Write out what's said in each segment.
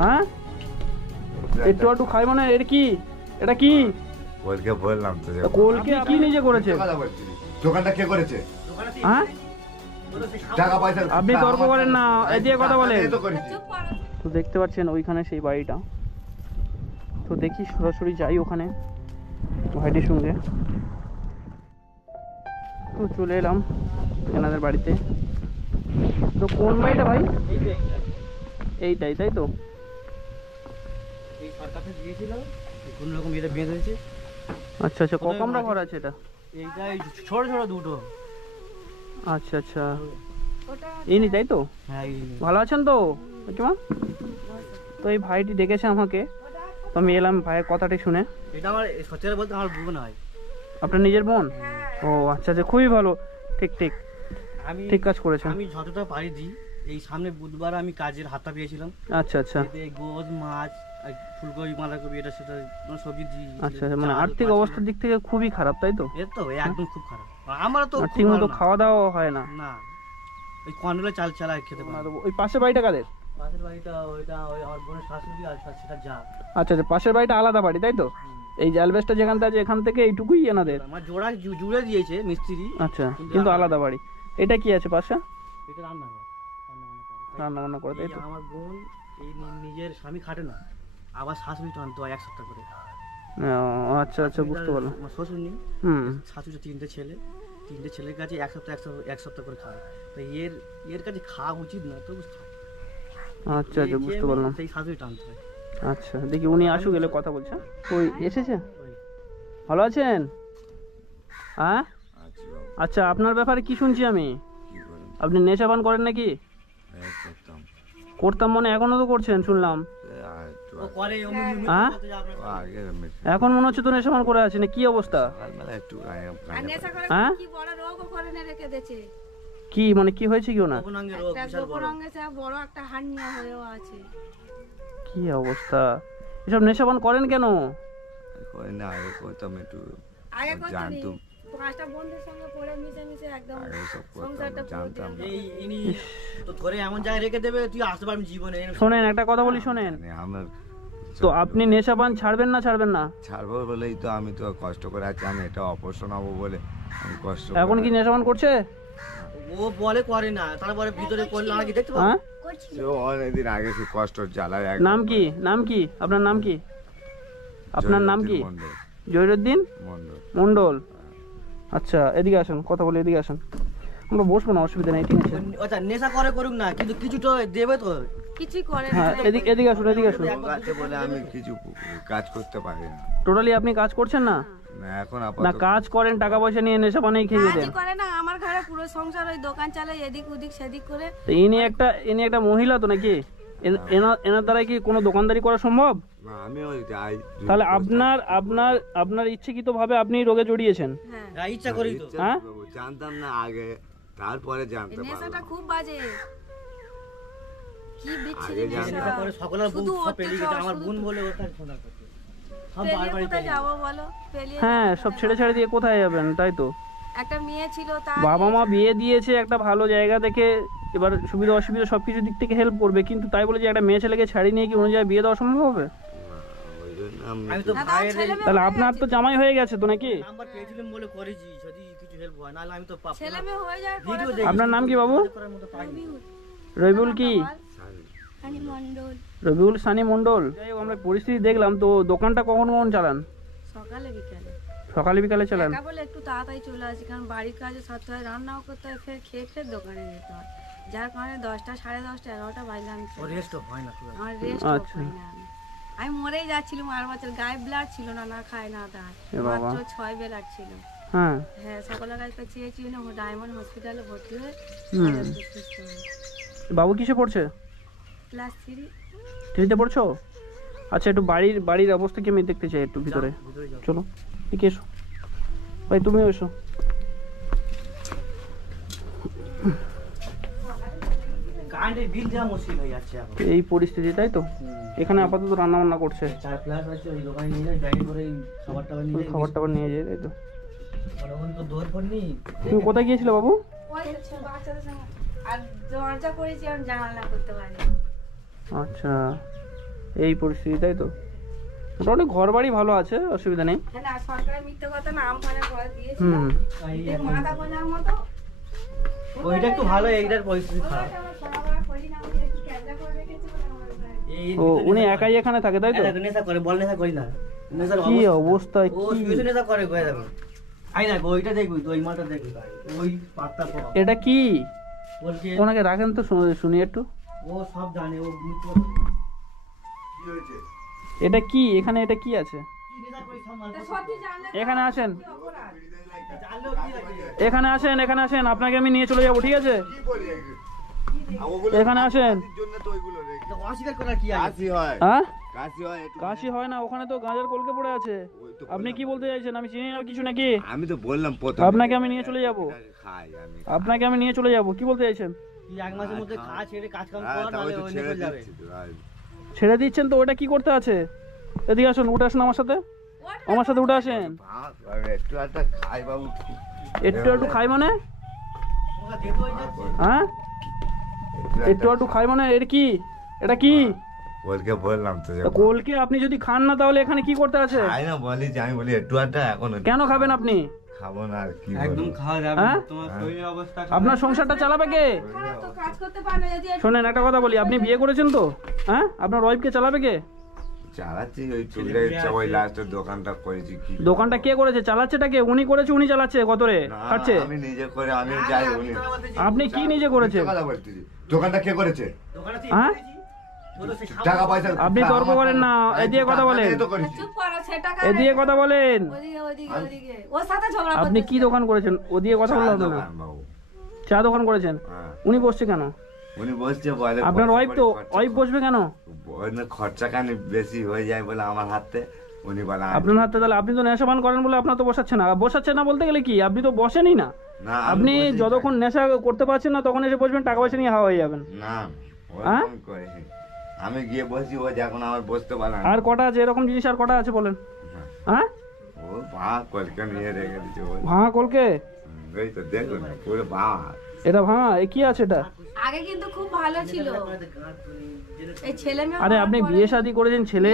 হ্যাঁ একটু একটু খাই মানে এর কি এটা কি কোলকে বললাম তো কোলকে কি নিজে করেছে দোকানটা কে করেছে হ্যাঁ টাকা পয়সা আপনি তর্ক করেন না এই দিয়ে কথা বলেন তো দেখতে পাচ্ছেন ওইখানে সেই বাড়িটা তো দেখি সরাসরি যাই ওখানে ভাইটির সঙ্গে তো চলে এলাম এনাদের বাড়িতে তো কোন বাড়িটা ভাই এইটাই তাই তো এই সরকারটা দিয়েছিল কোন রকম এটা বেঁধে দিয়েছে আচ্ছা আচ্ছা ক কামরা ঘর আছে এটা এইটা ছোট ছোট দুটো আচ্ছা আচ্ছা ইনি তাই তো হ্যাঁ ভালো আছেন তো কাকিমা তো এই ভাইটি ডেকেছে আমাকে তো আমি এলাম ভাইয়ের কথাটি শুনে এটা আমার সত্যি বলতে আমার বোন হয় আপনার নিজের বোন ও আচ্ছা আচ্ছা খুবই ভালো ঠিক ঠিক আমি ঠিক কাজ করেছেন আমি যতটা পারি দিই এই সামনে বুধবার আমি কাজের হাতটা পেয়েছিলাম আচ্ছা আচ্ছা এতে গোছ মাছ আর ফুলকপি বাঁধাকপি এটা সেটা সবজি দিই আচ্ছা মানে আর্থিক অবস্থার দিক থেকে খুবই খারাপ তাই তো এর তো একদম খুব খারাপ আমার তো ঠিক মতো খাওয়া দাওয়া হয় না না ওই কন্ট্রোলে চাল চালা খেতে পারে ওই পাশের বাড়িটা কাদের পাশের বাড়িটা ওইটা ওই আমার বোনের শাশুড়ি আর সেটা যা আচ্ছা আচ্ছা পাশের বাড়িটা আলাদা বাড়ি তাই তো এই যে অ্যালবেস্টার যেখানটা আছে এখান থেকে এইটুকুই এনাদের আমার জোড়া জুড়ে দিয়েছে মিস্ত্রি আচ্ছা কিন্তু আলাদা বাড়ি এটা কি আছে পাশে এটা রান্নাঘর রান্না বান্না করে তাই তো আমার বোন এই নিজের স্বামী খাটে না আবার শাশুড়ি টানতে হয় এক সপ্তাহ করে আচ্ছা আচ্ছা বুঝতে পারলাম আমার শ্বশুর নেই হুম শাশুড়ি তিনটে ছেলের কাছে এক সপ্তাহ করে খায় তো এর কাছে খাওয়া উচিত না তো আচ্ছা আচ্ছা বুঝতে পারলাম সেই শাশুড়ি টানতে হয় আচ্ছা দেখি উনি আসুক গেলে কথা বলছে ওই এসেছে ভালো আছেন হ্যাঁ আচ্ছা আপনার ব্যাপারে কি শুনছি আমি আপনি নেশা পান করেন নাকি করতাম মানে এখনো তো করছেন শুনলাম হ্যাঁ এখন মনে হচ্ছে তো নেশা পান করে আছেন কি অবস্থা হ্যাঁ কি মানে কি হয়েছে কি না কি অবস্থা এসব নেশা পান করেন কেন শোনেন একটা কথা বলি শোনেন তো আপনি নেশা পান ছাড়বেন না ছাড়বো বলেই তো আমি তো কষ্ট করে আছি আমি এটা অপারেশন হবো বলে আমি কষ্ট এখন কি নেশা পান করছে ও বলে করে না তারপরে ভিতরে করলে নাকি দেখতে পাবো অনেকদিন আগে সে কষ্ট জ্বালায় নাম কি আপনার নাম কি জহিরুদ্দিন মন্ডল আচ্ছা এদিকে আসেন কথা বলি এদিকে আসেন আমরা বসবো না অসুবিধা নেই ঠিক আছে আচ্ছা নেশা করে করুক না কিন্তু কিছু তো দেবে তো কিছু করে হ্যাঁ এদিকে আসুন বলে আমি কিছু কাজ করতে পারি না টোটালি আপনি কাজ করছেন না এখন না কাজ করেন টাকা পয়সা নিয়ে নেশা পানেই খেয়ে দেন করে না আমার ঘরে পুরো সংসার ওই দোকান চালায় এদিক ওদিক সেদিক করে তো ইনি একটা মহিলা তো নাকি এনার দ্বারা কি কোনো দোকানদারি করা সম্ভব না আমি ওই যাই তাহলে আপনার ইচ্ছাকৃত ভাবে আপনি রোগে জড়িয়েছেন হ্যাঁ ইচ্ছা করি তো হ্যাঁ জানতাম না আগে তারপরে জানতে পারলাম নেশাটা খুব বাজে কি বিচ্ছিরি নেশা করে সকলের বোন সব পেলি গেছে আমার বোন বলে ওখানে শোনা করতে সব বারবারই কোথায় যাব বলো হ্যাঁ সব ছেড়ে দিয়ে কোথায় যাবেন তাই তো একটা মেয়ে ছিল তার বাবা মা বিয়ে দিয়েছে একটা ভালো জায়গা দেখে এবার সুবিধা অসুবিধা সবকিছু দিক থেকে হেল্প করবে কিন্তু তাই বলে যে একটা মেয়ে ছেলেকে ছাড়িয়ে নিয়ে কি অন্য জায়গায় বিয়ে দেওয়া সম্ভব হবে আমি তো তাহলে আপনার তো জামাই হয়ে গেছে তো নাকি নাম্বার পেয়েছিলাম বলে করেছি যদি কিছু হেল্প হয় নাহলে আমি তো ছেলে মেয়ে হয়ে যায় আপনার নাম কি বাবু রবিউল কি রবিউল সানি মন্ডল যাই হোক আমরা পরিস্থিতি দেখলাম তো দোকানটা কখন চালান সকালে বিকালে চালান বলে একটু তাড়াতাড়ি চলে আসি কারণ বাড়ির কাজে সাথে হয় রান্নাও করতে হয় ফের দোকানে যেতে হয় যার কারণে 10টা 10:30 11টা বাজে আমি রেস্ট হয় না আমার রেস্ট হয় না আমি মরেই যাচ্ছিলাম 8 বছর গায়ে ব্লাড ছিল না না খায় না দাঁড় মাত্র 6 ব্লাড ছিল হ্যাঁ সকলের কাছে চেয়েছি না ডায়মন্ড হসপিটালে ভর্তি হয়ে বাবু কিসে পড়ছে ক্লাস 3 পড়ছো আচ্ছা একটু বাড়ির অবস্থা কি আমি দেখতে চাই একটু ভিতরে চলো ঠিক এসো ভাই তুমিও এসো এই পরিস্থিতি তাই তো এখানে আপাতত রান্না বান্না করছে খাবার টাবার নিয়ে যায় তাই তো তুমি কোথায় গিয়েছিলে বাবু আর দরজা করেছি আর জানালা করতে পারি আচ্ছা এই পরিস্থিতি, তাই তো? মোটামুটি ঘর বাড়ি ভালো আছে, অসুবিধা নেই। না সরকারের মিথ্যে কথা না, আমফানে করে দিয়েছিল হুম। এই মাথা গোজার মতো। ওইটা একটু ভালো, এইটার পরিস্থিতি খারাপ। ও উনি একাই এখানে থাকে, তাই তো? নেশা করে, বল নেশা করি না, নেশার কি অবস্থা, ও কি শুয়ে নেশা করে হয়ে যাবে। আই না ওইটা দেখবি তো, ওই মালটা দেখবি, ওই পাত্তা পড়া এটা কি? বলছে ওনাকে রাখেন তো, শুনি একটু। ও সব জানে, ও এটা কি এখানে, এটা কি আছে? এখানে আসেন, এখানে আসেন, এখানে আসেন, আপনাকে আমি নিয়ে চলে যাবো, ঠিক আছে? এখানে আসেন। অস্বীকার করার কি আছে? কাশি হয়, হ্যাঁ, কাশি হয় একটু। কাশি হয় না, ওখানে তো গাঁজার কলকে পড়ে আছে। আপনি কি বলতে চাইছেন? আমি চিনি না কিছু নাকি? আমি তো বললাম প্রথম আপনাকে আমি নিয়ে চলে যাব, খাই আমি। আপনাকে আমি নিয়ে চলে যাব, কি বলতে চাইছেন? তুই এক মাসের মধ্যে কাজ ছেড়ে কাজ কাম হ্যাঁ, কর, তাও নাহলে তো ওই ছেড়ে নিয়ে যাবে। দিচ্ছি তো, আর ছেড়ে দিচ্ছেন তো, ওটা কি করতে আছে? এদিকে আসুন, উঠে আসুন আমার সাথে, আমার সাথে উঠে আসেন। ভাত আর একটু একটা খাই বাবু। একটু একটু খাই মানে? ওকে দে তো ওইটা। হ্যাঁ, একটু একটু খাই মানে? এটা কি, এটা কি? বলকে বললাম তো যে কলকে আপনি যদি খান না তাহলে এখানে কি করতে আছে? খাই না, বলি যে আমি বলি একটু একটা এখন কেন খাবেন আপনি? খাবো না, আর কি একদম বলবো। খাওয়া যাবে হ্যাঁ? না, তোমার শরীরের অবস্থা আপনার সংসারটা চালাবে কে? খারাপ তো কাজ করতে পারে না যদি শোনেন একটা কথা বলি, আপনি বিয়ে করেছেন তো? হ্যাঁ, আপনার ওয়াইফকে চালাবে কে? চালাচ্ছি ওই চুলে ইচ্ছা, ওই লাস্টের দোকানটা করেছি কি। দোকানটা কে করেছে? চালাচ্ছেটা কে? উনি করেছে, উনি চালাচ্ছে, কত রে না, খাচ্ছে? আমি নিজে করে আমি যাই উনি। আপনি কি নিজে করেছেন? মিথ্যে কথা বলতেছি। দোকানটা কে করেছে? দোকানে তুই হ্যাঁ? ও তো সে টাকা পয়সা আপনি তর্ক করেন না, এদিকে কথা বলেন। চুপ করো, সেটা এদিকে কথা বলেন। ওদিকে ওদিকে ওদিকে ওর সাথে ঝগড়া আপনি কি দোকান করেছেন? ওদিকে কথা বলতে হবে না। চা দোকান করেছেন? হ্যাঁ। উনি বসছে কেন? উনি বলছে বলে আপনার ওয়াইফ তো, ওয়াইফ বসবে কেন? খরচা কানি বেশি হয়ে যায় বলে আমার হাতে, উনি বলে আপনার হাতে তাহলে আপনি তো নেশাপান করেন বলে আপনার তো বসাচ্ছে না। বসাচ্ছে না বলতে গেলে কি, আপনি তো বসেনই না। না, আমি আপনি বসেই যতক্ষণ নেশা করতে পারছেন না তখন এসে বসবেন, টাকা পয়সা নিয়ে হাওয়া হয়ে যাবেন। না হ্যাঁ? ওরকম করে আমি গিয়ে বসি, ও যখন আমার বসতে পারে না। আর কটা আছে এরকম জিনিস, আর কটা আছে বলেন? হ্যাঁ। হ্যাঁ, ও ভাঙা কলকে নিয়ে রেখে দিচ্ছে ও। ভাঙা কলকে? এই তো দেখুন পুরো ভাঙা। এটা ভাঙা? এ কি আছে এটা? আগে কিন্তু খুব ভালো ছিল এই ছেলে মেয়ে। আরে আপনি বিয়ে শাদী করেছেন, ছেলে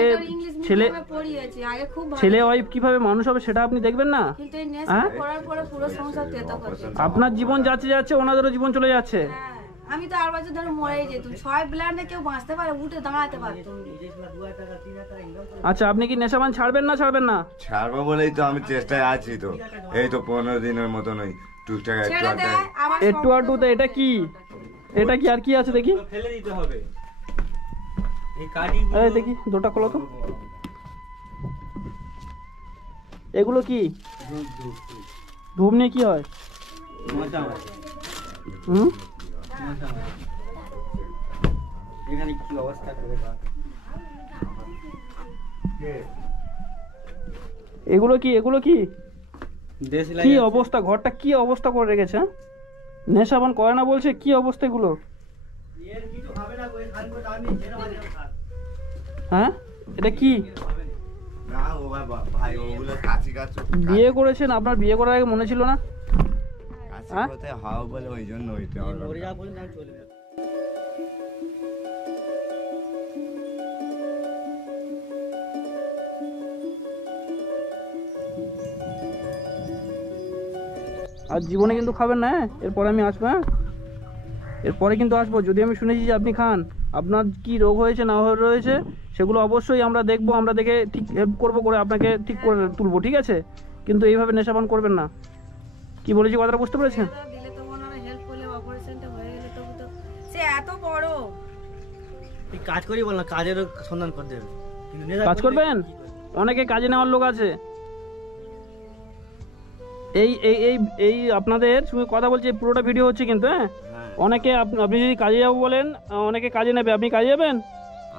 ছেলে পড়িয়েছে আগে খুব ভালো, ছেলে ওয়াইফ কিভাবে মানুষ হবে সেটা আপনি দেখবেন না? কিন্তু এই নেশা করার পরে পুরো সংসার তেতো করছে। আপনার জীবন যাচ্ছে যাচ্ছে, ওনাদেরও জীবন চলে যাচ্ছে। হ্যাঁ, আমি তো 8 বছর ধরে মরেই যেতাম, 6 ব্লান্ডে কেউ বাঁচতে পারে, উঠে দাঁড়াতে পারতো না। আচ্ছা, আপনি কি নেশাপান ছাড়বেন না ছাড়বেন না? ছাড়বো বলেই তো আমি চেষ্টায় আছি তো। এই তো 15 দিনের মতন ওই টুকটাক একটু ছেড়ে আধটা। দেয় আবার একটু আটুতে এটা কি? এটা কি আর কি আছে দেখি? ফেলে দিতে হবে এই কাটি। এই দেখি, দুটা খোলো তো। এগুলো কি? ধূপ নিয়ে কি হয়? হুম, এখানে কি অবস্থা করে বা এগুলো কি? এগুলো কি? দেশ কি লাগে অবস্থা, ঘরটা কি অবস্থা করে রেখেছে? হ্যাঁ? নেশাপান করে না বলছে, কি অবস্থা এগুলো? এর কিছু হবে না, ওই খান করে আমি যেটা মানে খান। হ্যাঁ, এটা কি? না ও ভাই ওগুলো কাছি কাছ বিয়ে করেছেন, আপনার বিয়ে করার আগে মনে ছিল না? কাছি হ্যাঁ? কোথায় হাওয়া বলে ওই জন্য ওইটা হলো। মরে যাওয়া পর্যন্ত আমি চলে যাবো। আর জীবনে কিন্তু খাবেন না, হ্যাঁ? এরপরে আমি আসবো, হ্যাঁ? এরপরে কিন্তু আসবো, যদি আমি শুনেছি যে আপনি খান। আপনার কি রোগ হয়েছে না হয়ে রয়েছে সেগুলো অবশ্যই আমরা দেখবো, আমরা দেখে ঠিক হেল্প করবো, করে আপনাকে ঠিক করে তুলবো, ঠিক আছে? কিন্তু এইভাবে নেশাপান করবেন না। কি বলেছি কথাটা বুঝতে পেরেছেন? দিলে তো মনে হয় হেল্প করলে অপারেশনটা হয়ে গেলে, তবু তো সে এত বড়। তুই কাজ করি বল না, কাজের সন্ধান করে দেবে। কিন্তু নেশা কাজ করলে করবেন? কি করবে? অনেকে কাজে নেওয়ার লোক আছে। এই এই এই এই আপনাদের সঙ্গে কথা বলছি, পুরোটা ভিডিও হচ্ছে কিন্তু, হ্যাঁ? হ্যাঁ। অনেকে আপনি যদি কাজে যাবো বলেন, অনেকে কাজে নেবে। আপনি কাজে যাবেন?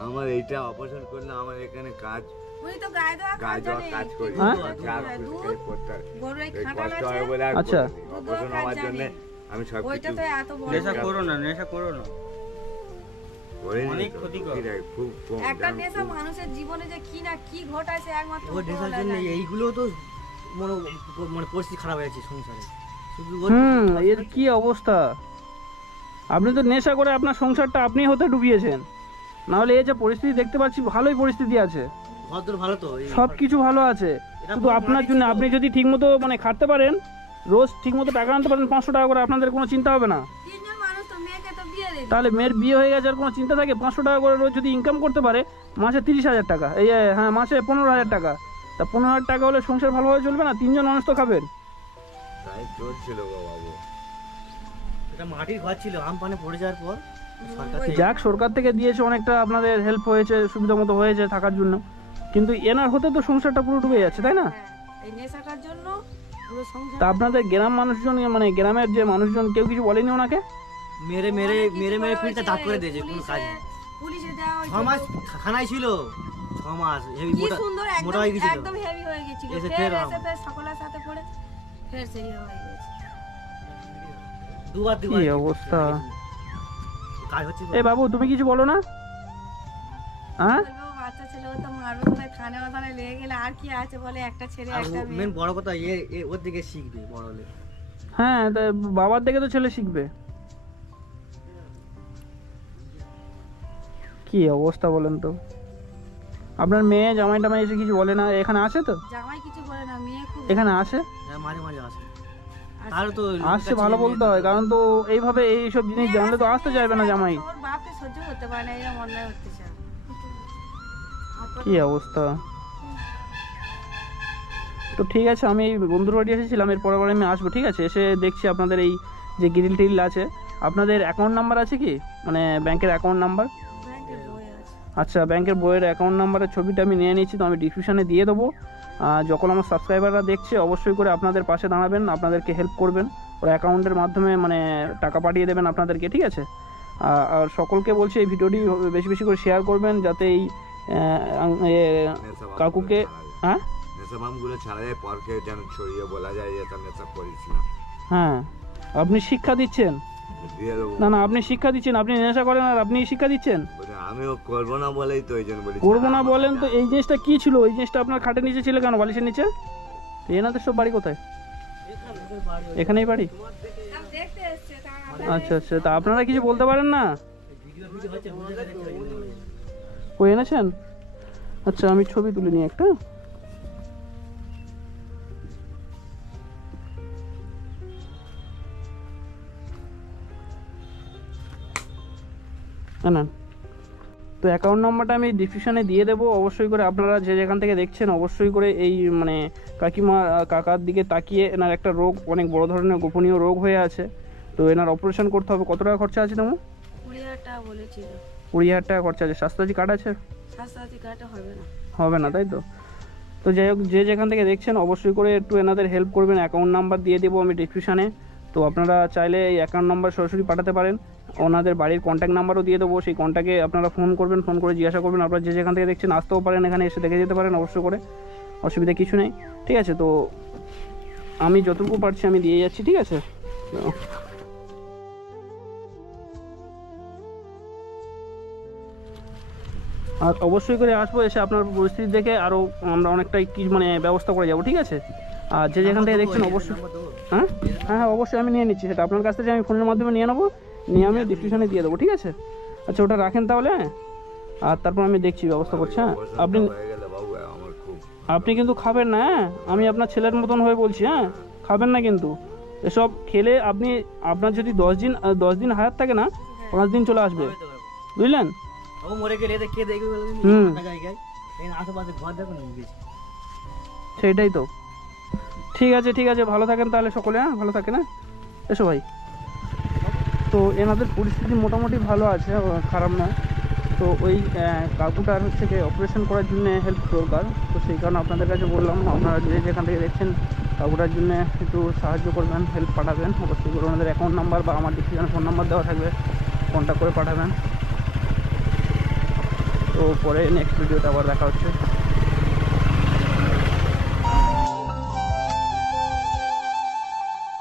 আমার এইটা অপারেশন করলে আমার এখানে কাজ উনি তো গায়ে দেওয়া গায়ে দেওয়া কাজ করি। হ্যাঁ? চার ফুট করতে হয়। গরুর এই এই খাঁটাল কষ্ট আছে, হয় বলে আর আচ্ছা। অপারেশন হওয়ার জন্য আমি সব ওইটা কিছু তো এত বড়। নেশা করো না, নেশা করো না। করি নি অনেক তো। ক্ষতিকর। কি রে, খুব কম একটা দাম, নেশা খুব- মানুষের জীবনে যে কি না কি ঘটায় সে একমাত্র ও নেশার উপরওয়ালা জন্য জানে। এইগুলো তো মানে পরিস্থিতি খারাপ হয়েছে সংসারে। শুধু এর কি অবস্থা! আপনি তো নেশা করে আপনার সংসারটা আপনি হতে ডুবিয়েছেন। নাহলে এই যে পরিস্থিতি দেখতে পাচ্ছি ভালোই পরিস্থিতি আছে, ভদ্র ভালো তো, সব কিছু ভালো আছে, শুধু আপনার জন্য। আপনি যদি ঠিকমতো মানে খাটতে পারেন, রোজ ঠিকমতো টাকা আনতে পারেন 500 টাকা করে, আপনাদের কোনো চিন্তা হবে না। তাহলে মেয়ের বিয়ে হয়ে গেছে আর কোনো চিন্তা থাকে? 500 টাকা করে রোজ যদি ইনকাম করতে পারে, মাসে 30,000 টাকা, এই হ্যাঁ মাসে 15,000 টাকা, তা 15,000 টাকা হলে সংসার ভালোভাবে চলবে না? 3 জন মানুষ তো খাবেন। তাই চলছিল গো বাবু। এটা মাটির ঘর ছিল, আমপানে পড়ে যাওয়ার পর যাক, সরকার থেকে দিয়েছে অনেকটা, আপনাদের হেল্প হয়েছে, সুবিধা মতো হয়েছে থাকার জন্য, কিন্তু এনার হতে তো সংসারটা পুরো ডুবে যাচ্ছে, তাই না? তা আপনাদের গ্রাম মানুষজন, মানে গ্রামের যে মানুষজন, কেউ কিছু বলেনি ওনাকে? মেরে মেরে মেরে মেরে পিঠটা দাঁত করে দিয়েছে, কোনো কাজ নেই। 6 মাস খানায় ছিল, 6 মাস হেভি মোটা হয়ে গেছিল, একদম হেভি হয়ে গেছিল, এসে ফের ফের এসে ফের সকলের সাথে পড়ে ফের সেই হয়ে গেছে। দুবার কি অবস্থা! কাজ হচ্ছে। এই বাবু, তুমি কিছু বলো না? হ্যাঁ, বলবো বাচ্চা ছেলে, ও তো মারবে কোথায়, খানে বাদানে লেগে গেলে আর কি আছে বলে, একটা ছেলে একটা মেয়ে। মেন বড় কথা ওর দিকে শিখবে বড় হলে। হ্যাঁ, তা বাবার দেখে তো ছেলে শিখবে। কি অবস্থা বলেন তো! আপনার মেয়ে জামাই টামাই এসে কিছু বলে না? এখানে আসে তো? জামাই কিছু বলে না, মেয়ে খুব এখানে আসে? হ্যাঁ, মাঝে মাঝে আসে। আসে। আর তো আসছে ভালো বলতে হয়, কারণ তো এইভাবে এইসব জিনিস জানলে তো আসতে চাইবে না জামাই। ওর বাপকে সহ্য করতে পারে না, এরকম অন্যায় হচ্ছে চায়। কি অবস্থা! তো ঠিক আছে, আমি এই বন্ধুর বাড়ি এসেছিলাম, এর পরে আমি আসবো, ঠিক আছে? এসে দেখছি আপনাদের এই যে গ্রিল টিল আছে, আপনাদের অ্যাকাউন্ট নাম্বার আছে কি, মানে ব্যাংকের অ্যাকাউন্ট নাম্বার? ব্যাংকের বই আছে। আচ্ছা, ব্যাংকের বইয়ের অ্যাকাউন্ট নাম্বারের ছবিটা আমি নিয়ে নিচ্ছি, তো আমি ডিসক্রিপশানে দিয়ে দেবো। যখন আমার সাবস্ক্রাইবাররা দেখছে, অবশ্যই করে আপনাদের পাশে দাঁড়াবেন, আপনাদেরকে হেল্প করবেন, ওরা অ্যাকাউন্টের মাধ্যমে মানে টাকা পাঠিয়ে দেবেন আপনাদেরকে, ঠিক আছে? আর সকলকে বলছি এই ভিডিওটি বেশি বেশি করে শেয়ার করবেন, যাতে এই কাকুকে, হ্যাঁ নেশাবামগুলো ছাড়া যায়, পরকে যেন ছড়িয়ে বলা যায় যে তার নেশা করিস না। হ্যাঁ, আপনি শিক্ষা দিচ্ছেন। দিয়ে দেবো। না না, আপনি শিক্ষা দিচ্ছেন, আপনি নেশা করেন আর আপনি শিক্ষা দিচ্ছেন। আমিও করবো না বলেই তো, ওই জন্য বলি করবো না বলেন তো। এই জিনিসটা কি ছিল? এই জিনিসটা আপনার খাটের নিচে ছিল কেন, বালিশের নিচে? এনাদের সব বাড়ি কোথায়? এখানেই বাড়ি? সব দেখতে এসছে, আচ্ছা আচ্ছা, তা আপনারা কিছু বলতে পারেন না? ও এনেছেন? আচ্ছা, আমি ছবি তুলে নিই একটা। না, তো অ্যাকাউন্ট নাম্বারটা আমি ডিসক্রিপশানে দিয়ে দেবো, অবশ্যই করে আপনারা যে যেখান থেকে দেখছেন, অবশ্যই করে এই মানে কাকিমা কাকার দিকে তাকিয়ে, এনার একটা রোগ, অনেক বড় ধরনের গোপনীয় রোগ হয়ে আছে, তো এনার অপারেশন করতে হবে। কত টাকা খরচা আছে তোমার? 20,000 টাকা বলেছিল। 20,000 টাকা খরচা আছে। স্বাস্থ্যসাথী কার্ড আছে? স্বাস্থ্যসাথী কার্ডটা হবে না। হবে না, তাই তো? তো যাই হোক, যে যেখান থেকে দেখছেন, অবশ্যই করে একটু এনাদের হেল্প করবেন। অ্যাকাউন্ট নাম্বার দিয়ে দেবো আমি ডিসক্রিপশানে, তো আপনারা চাইলে এই অ্যাকাউন্ট নাম্বার সরাসরি পাঠাতে পারেন। ওনাদের বাড়ির কন্ট্যাক্ট নাম্বারও দিয়ে দেবো, সেই কন্ট্যাক্টে আপনারা ফোন করবেন, ফোন করে জিজ্ঞাসা করবেন। আপনারা যে যেখান থেকে দেখছেন আসতেও পারেন, এখানে এসে দেখে যেতে পারেন, অবশ্যই করে, অসুবিধা কিছু নেই, ঠিক আছে? তো আমি যতটুকু পারছি আমি দিয়ে যাচ্ছি, ঠিক আছে? আর অবশ্যই করে আসবো, এসে আপনার পরিস্থিতি দেখে আরও আমরা অনেকটাই কি মানে ব্যবস্থা করে যাবো, ঠিক আছে? আর যে যেখান থেকে দেখছেন অবশ্যই, হ্যাঁ হ্যাঁ হ্যাঁ, অবশ্যই আমি নিয়ে নিচ্ছি, সেটা আপনার কাছ থেকে আমি ফোনের মাধ্যমে নিয়ে নেবো, নিয়ে আমি ডিসক্রিপশানে দিয়ে দেবো, ঠিক আছে? আচ্ছা, ওটা রাখেন তাহলে, হ্যাঁ? আর তারপর আমি দেখছি ব্যবস্থা করছি। হ্যাঁ, আপনি কিন্তু খাবেন না, হ্যাঁ? আমি আপনার ছেলের মতন হয়ে বলছি, হ্যাঁ? খাবেন না কিন্তু এসব খেলে। আপনার যদি 10 দিন হায়াত থাকে না, 5 দিন চলে আসবে, বুঝলেন? ও মরে গেলে কে দেখবে? আশেপাশে ঘর দেখো না, সেইটাই তো। ঠিক আছে ঠিক আছে, ভালো থাকেন তাহলে সকলে, হ্যাঁ? ভালো থাকেন, হ্যাঁ? এসো ভাই। তো এনাদের পরিস্থিতি মোটামুটি ভালো আছে, খারাপ নয়। তো ওই কাকুটার হচ্ছে গিয়ে অপারেশন করার জন্য হেল্প দরকার, তো সেই কারণে আপনাদের কাছে বললাম, আপনারা যে যেখান থেকে দেখছেন কাকুটার জন্য একটু সাহায্য করবেন, হেল্প পাঠাবেন। অবশ্যই করে ওনাদের অ্যাকাউন্ট নাম্বার বা আমার ডিসক্রিপশনে ফোন নাম্বার দেওয়া থাকবে, কন্ট্যাক্ট করে পাঠাবেন। তো পরে নেক্সট ভিডিওতে আবার দেখা হচ্ছে।